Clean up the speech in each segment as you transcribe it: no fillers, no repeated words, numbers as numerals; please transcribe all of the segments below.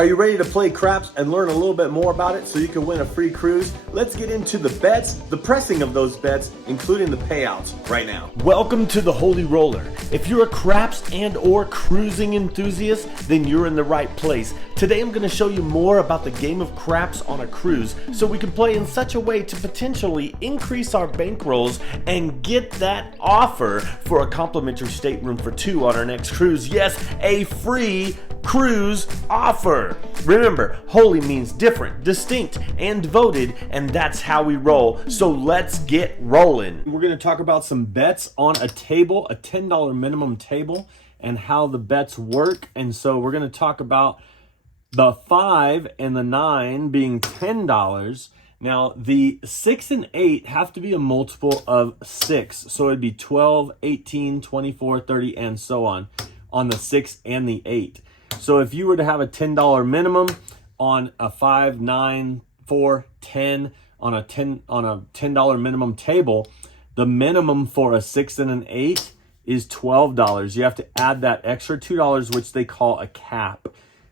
Are you ready to play craps and learn a little bit more about it so you can win a free cruise? Let's get into the bets, the pressing of those bets, including the payouts right now. Welcome to the Holy Roller. If you're a craps and or cruising enthusiast, then you're in the right place. Today I'm going to show you more about the game of craps on a cruise so we can play in such a way to potentially increase our bankrolls and get that offer for a complimentary stateroom for two on our next cruise. Yes, a free cruise offer. Remember, holy means different, distinct, and devoted, and that's how we roll. So let's get rolling. We're going to talk about some bets on a table, a $10 minimum table, and how the bets work. And so we're going to talk about the 5 and the 9 being $10. Now, the 6 and 8 have to be a multiple of 6. So it'd be 12, 18, 24, 30, and so on the 6 and the 8. So if you were to have a $10 minimum on a 5, 9, 4, 10 on a $10 minimum table, the minimum for a 6 and an 8 is $12. You have to add that extra $2, which they call a cap.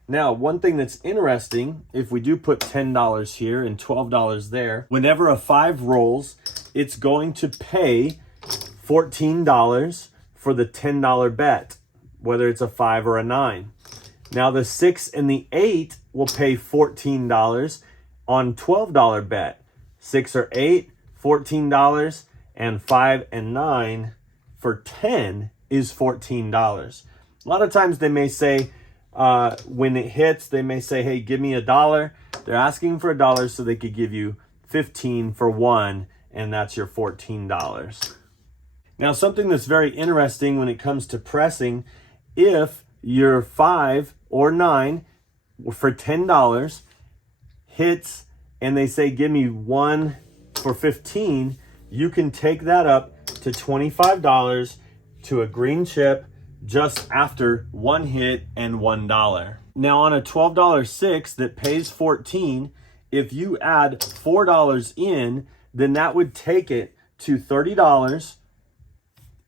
Now, one thing that's interesting, if we do put $10 here and $12 there, whenever a 5 rolls, it's going to pay $14 for the $10 bet, whether it's a 5 or a 9. Now, the 6 and the 8 will pay $14 on $12 bet. 6 or 8, $14, and 5 and 9 for 10 is $14. A lot of times they may say, when it hits, they may say, hey, give me $1. They're asking for $1 so they could give you 15 for 1, and that's your $14. Now, something that's very interesting when it comes to pressing, if your 5 or 9 for $10 hits and they say, give me 1 for 15, you can take that up to $25 to a green chip just after 1 hit and $1. Now, on a $12 6 that pays 14, if you add $4 in, then that would take it to $30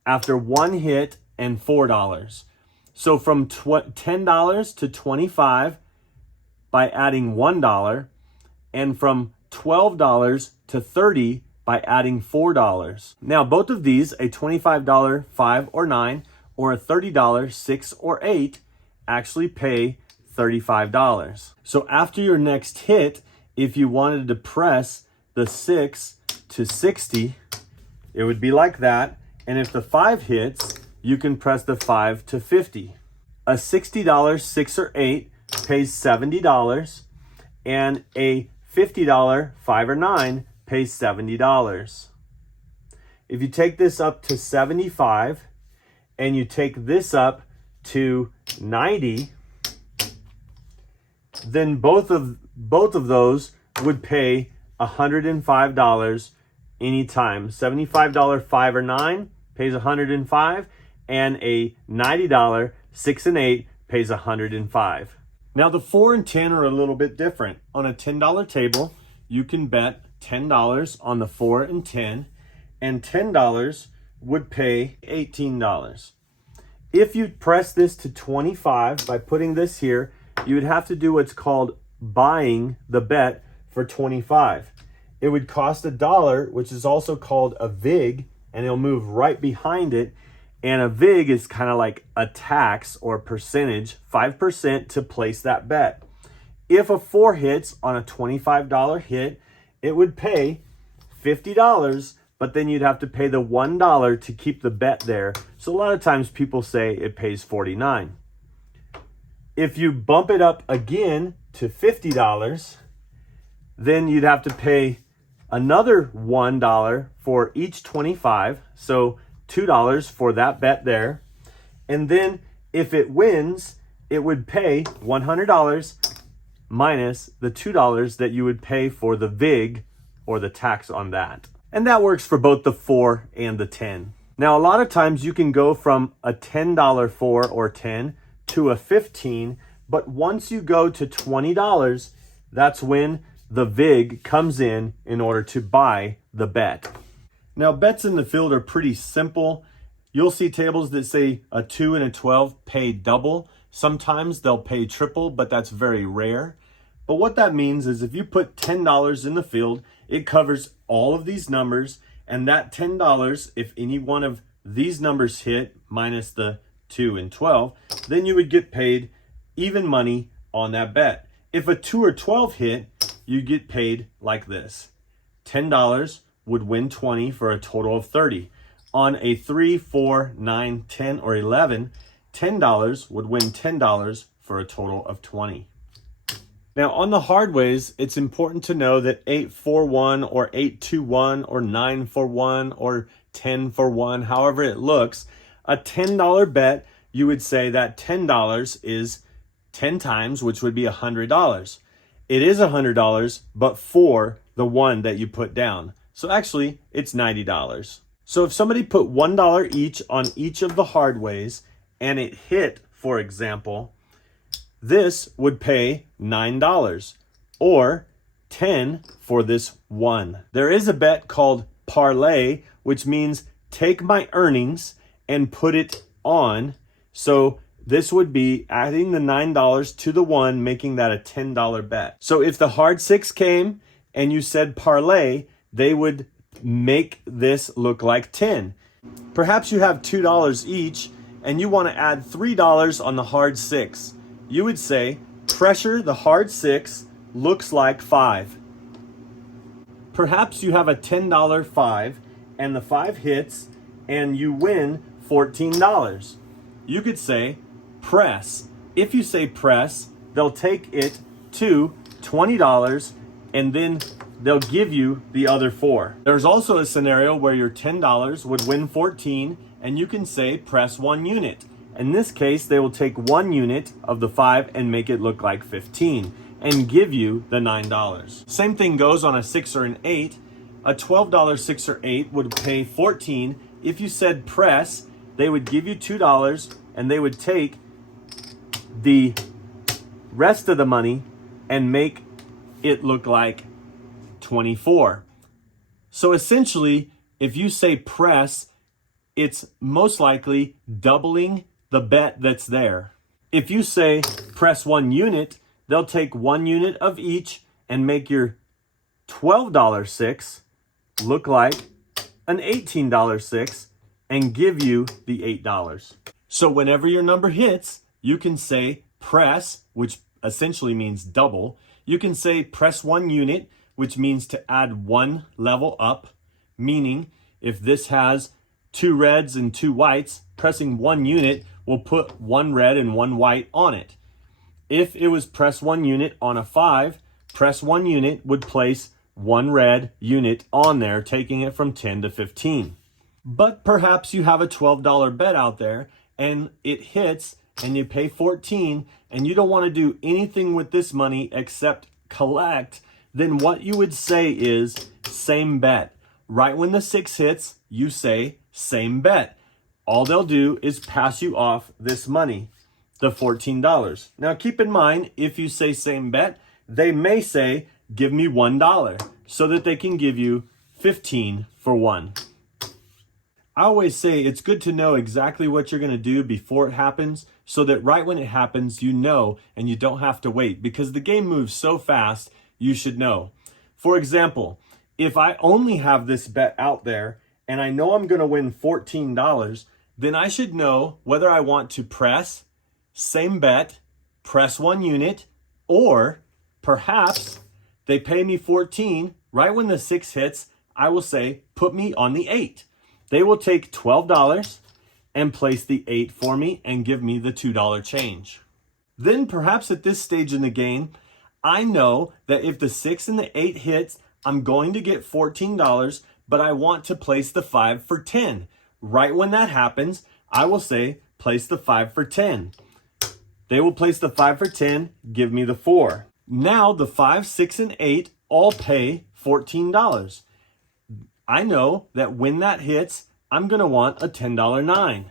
after 1 hit and $4. So from $10 to $25 by adding $1, and from $12 to $30 by adding $4. Now, both of these, a $25 5 or 9 or a $30 6 or 8, actually pay $35. So after your next hit, if you wanted to press the 6 to 60, it would be like that. And if the 5 hits, you can press the 5 to 50. A $60 6 or 8 pays $70, and a $50 5 or 9 pays $70. If you take this up to 75 and you take this up to 90, then both of those would pay $105 anytime. $75 5 or 9 pays $105, and a $90 6 and 8 pays $105. Now, the 4 and 10 are a little bit different. On a $10 table, you can bet $10 on the 4 and 10, and $10 would pay $18. If you press this to 25 by putting this here, you would have to do what's called buying the bet for 25. It would cost $1, which is also called a vig, and it'll move right behind it. And a vig is kind of like a tax or percentage, 5% to place that bet. If a 4 hits on a $25 hit, it would pay $50, but then you'd have to pay the $1 to keep the bet there. So a lot of times people say it pays $49. If you bump it up again to $50, then you'd have to pay another $1 for each 25. So $2 for that bet there. And then if it wins, it would pay $100 minus the $2 that you would pay for the vig or the tax on that. And that works for both the 4 and the 10. Now, a lot of times you can go from a $10 4 or 10 to a 15, but once you go to $20, that's when the vig comes in order to buy the bet. Now, bets in the field are pretty simple. You'll see tables that say a 2 and a 12 pay double. Sometimes they'll pay triple, but that's very rare. But what that means is if you put $10 in the field, it covers all of these numbers, and that $10, if any one of these numbers hit, minus the 2 and 12, then you would get paid even money on that bet. If a 2 or 12 hit, you get paid like this. $10 would win 20 for a total of 30. On a 3, 4, 9, 10, or 11, $10 would win $10 for a total of 20. Now on the hard ways, it's important to know that 8-4-1 or 8-2-1 or 9-4-1 or 10-for-1, however it looks, a $10 bet, you would say that $10 is 10 times, which would be $100. It is $100, but for the one that you put down. So actually, it's $90. So if somebody put $1 each on each of the hard ways and it hit, for example, this would pay $9 or 10 for this one. There is a bet called parlay, which means take my earnings and put it on. So this would be adding the $9 to the one, making that a $10 bet. So if the hard 6 came and you said parlay, they would make this look like 10. Perhaps you have $2 each and you want to add $3 on the hard 6. You would say pressure the hard 6 looks like 5. Perhaps you have a $10 5 and the 5 hits and you win $14. You could say press. If you say press, they'll take it to $20 and then they'll give you the other 4. There's also a scenario where your $10 would win 14 and you can say press 1 unit. In this case, they will take 1 unit of the 5 and make it look like 15 and give you the $9. Same thing goes on a 6 or an 8. A $12 6 or 8 would pay 14. If you said press, they would give you $2 and they would take the rest of the money and make it look like 24. So essentially, if you say press, it's most likely doubling the bet that's there. If you say press 1 unit, they'll take 1 unit of each and make your $12 6 look like an $18 6 and give you the $8. So whenever your number hits, you can say press, which essentially means double. You can say press 1 unit, which means to add 1 level up, meaning if this has 2 reds and 2 whites, pressing 1 unit will put 1 red and 1 white on it. If it was press 1 unit on a 5, press 1 unit would place 1 red unit on there, taking it from 10 to 15. But perhaps you have a $12 bet out there and it hits and you pay 14 and you don't want to do anything with this money except collect, then what you would say is same bet. Right when the 6 hits, you say same bet. All they'll do is pass you off this money, the $14. Now keep in mind, if you say same bet, they may say give me $1 so that they can give you 15 for 1. I always say it's good to know exactly what you're going to do before it happens so that right when it happens, you know, and you don't have to wait because the game moves so fast, you should know. For example, if I only have this bet out there and I know I'm going to win $14, then I should know whether I want to press, same bet, press 1 unit, or perhaps they pay me 14. Right when the 6 hits, I will say, put me on the 8. They will take $12 and place the 8 for me and give me the $2 change. Then perhaps at this stage in the game, I know that if the 6 and the 8 hits, I'm going to get $14, but I want to place the 5 for 10. Right when that happens, I will say, place the 5 for 10. They will place the 5 for 10, give me the 4. Now the 5, 6, and 8 all pay $14. I know that when that hits, I'm going to want a $10 9,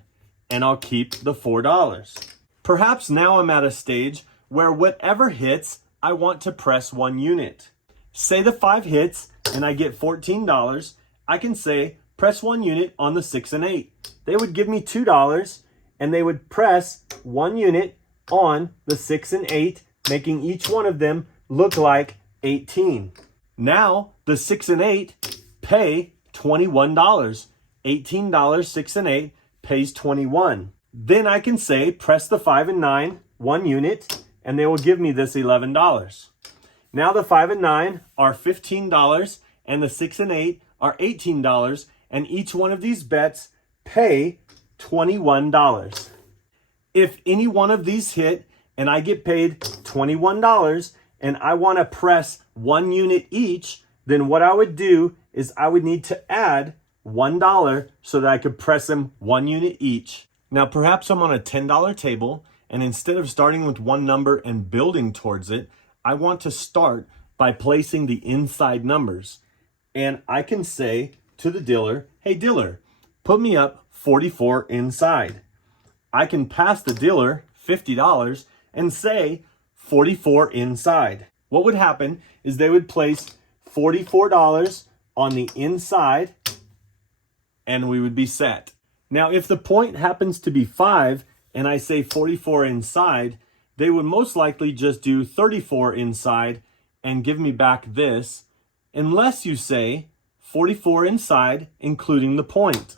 and I'll keep the $4. Perhaps now I'm at a stage where whatever hits, I want to press 1 unit. Say the 5 hits and I get $14, I can say press 1 unit on the 6 and 8. They would give me $2 and they would press 1 unit on the 6 and 8, making each one of them look like 18. Now the 6 and 8 pay $21. $18, 6 and 8 pays 21. Then I can say press the 5 and 9 1 unit and they will give me this $11. Now the 5 and 9 are $15 and the 6 and 8 are $18, and each one of these bets pay $21. If any one of these hit and I get paid $21 and I want to press 1 unit each, then what I would do is I would need to add $1 so that I could press them 1 unit each. Now perhaps I'm on a $10 table, and instead of starting with one number and building towards it, I want to start by placing the inside numbers. And I can say to the dealer, hey dealer, put me up 44 inside. I can pass the dealer $50 and say 44 inside. What would happen is they would place $44 on the inside and we would be set. Now, if the point happens to be 5 and I say 44 inside, they would most likely just do 34 inside and give me back this, unless you say 44 inside, including the point.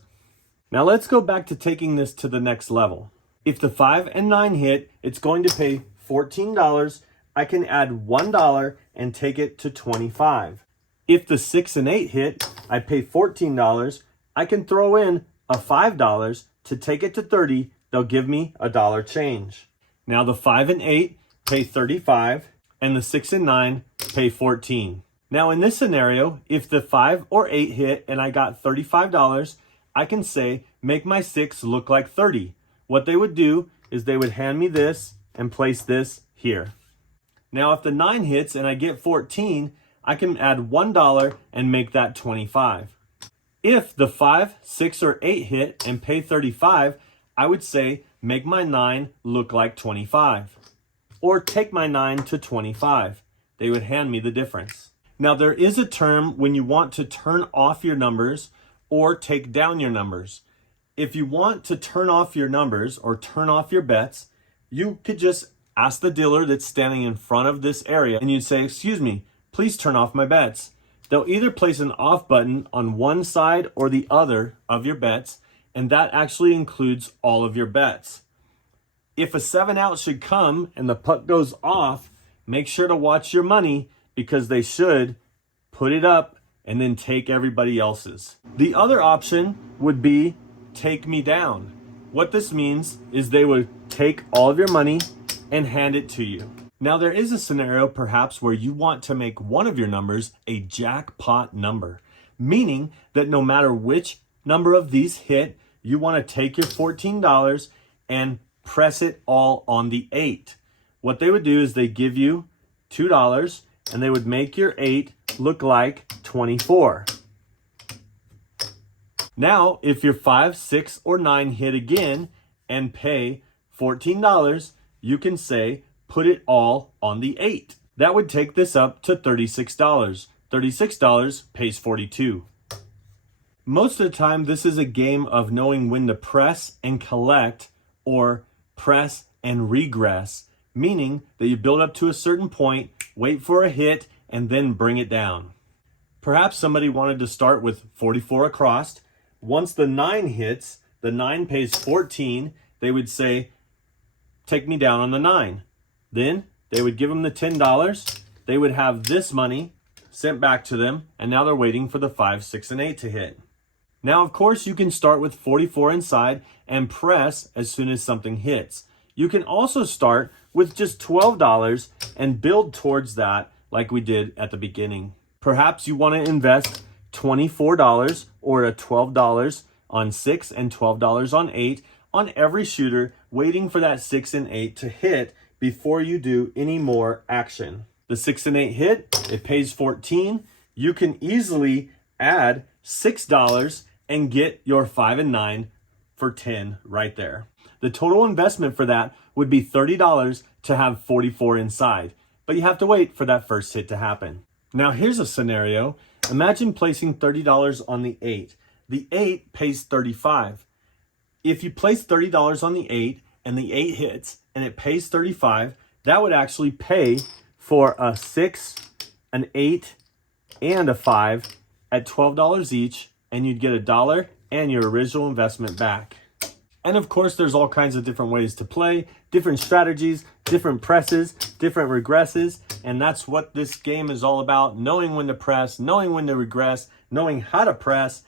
Now let's go back to taking this to the next level. If the 5 and 9 hit, it's going to pay $14. I can add $1 and take it to 25. If the 6 and 8 hit, I pay $14. I can throw in a $5 to take it to 30. They'll give me a $1 change. Now the 5 and 8 pay 35 and the 6 and 9 pay 14. Now in this scenario, if the 5 or 8 hit and I got $35, I can say, make my 6 look like 30. What they would do is they would hand me this and place this here. Now if the 9 hits and I get 14, I can add $1 and make that 25. If the 5, 6, or 8 hit and pay 35, I would say, make my 9 look like 25. Or take my 9 to 25. They would hand me the difference. Now there is a term when you want to turn off your numbers or take down your numbers. If you want to turn off your numbers or turn off your bets, you could just ask the dealer that's standing in front of this area and you'd say, excuse me, please turn off my bets. They'll either place an off button on one side or the other of your bets, and that actually includes all of your bets. If a 7 out should come and the puck goes off, make sure to watch your money because they should put it up and then take everybody else's. The other option would be take me down. What this means is they would take all of your money and hand it to you. Now there is a scenario perhaps where you want to make one of your numbers a jackpot number, meaning that no matter which number of these hit, you want to take your $14 and press it all on the 8. What they would do is they give you $2 and they would make your 8 look like 24. Now, if your 5, 6, or 9 hit again and pay $14, you can say, put it all on the 8. That would take this up to $36. $36 pays 42. Most of the time, this is a game of knowing when to press and collect or press and regress, meaning that you build up to a certain point, wait for a hit, and then bring it down. Perhaps somebody wanted to start with 44 across. Once the 9 hits, the 9 pays 14, they would say, take me down on the 9. Then they would give them the $10. They would have this money sent back to them, and now they're waiting for the 5, 6, and 8 to hit. Now, of course, you can start with 44 inside and press as soon as something hits. You can also start with just $12 and build towards that like we did at the beginning. Perhaps you want to invest $24 or a $12 on 6 and $12 on 8 on every shooter, waiting for that 6 and 8 to hit before you do any more action. The 6 and 8 hit, it pays 14. You can easily add $6 and get your 5 and 9 for 10 right there. The total investment for that would be $30 to have 44 inside, but you have to wait for that first hit to happen. Now here's a scenario. Imagine placing $30 on the 8. The 8 pays 35. If you place $30 on the 8 and the 8 hits and it pays 35, that would actually pay for a 6, an 8, and a 5 at $12 each, and you'd get $1 and your original investment back. And of course, there's all kinds of different ways to play, different strategies, different presses, different regresses, and that's what this game is all about, knowing when to press, knowing when to regress, knowing how to press,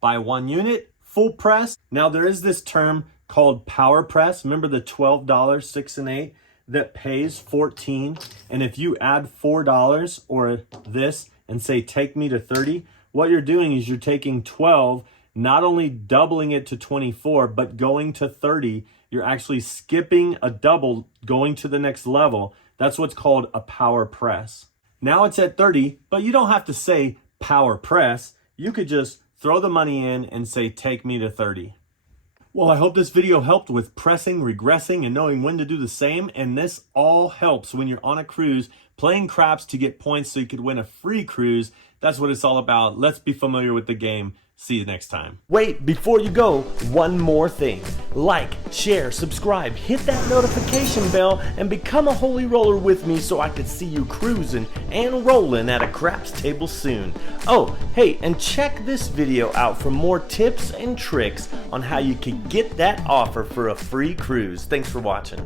buy 1 unit, full press. Now there is this term called power press. Remember the $12, 6 and 8 that pays 14, and if you add $4 or this and say take me to 30, what you're doing is you're taking 12, not only doubling it to 24, but going to 30. You're actually skipping a double, going to the next level. That's what's called a power press. Now it's at 30, but you don't have to say power press. You could just throw the money in and say take me to 30. Well, I hope this video helped with pressing, regressing, and knowing when to do the same. And this all helps when you're on a cruise playing craps to get points so you could win a free cruise. That's what it's all about. Let's be familiar with the game. See you next time. Wait, before you go, one more thing. Like, share, subscribe, hit that notification bell, and become a holy roller with me so I could see you cruising and rolling at a craps table soon. Oh, hey, and check this video out for more tips and tricks on how you can get that offer for a free cruise. Thanks for watching.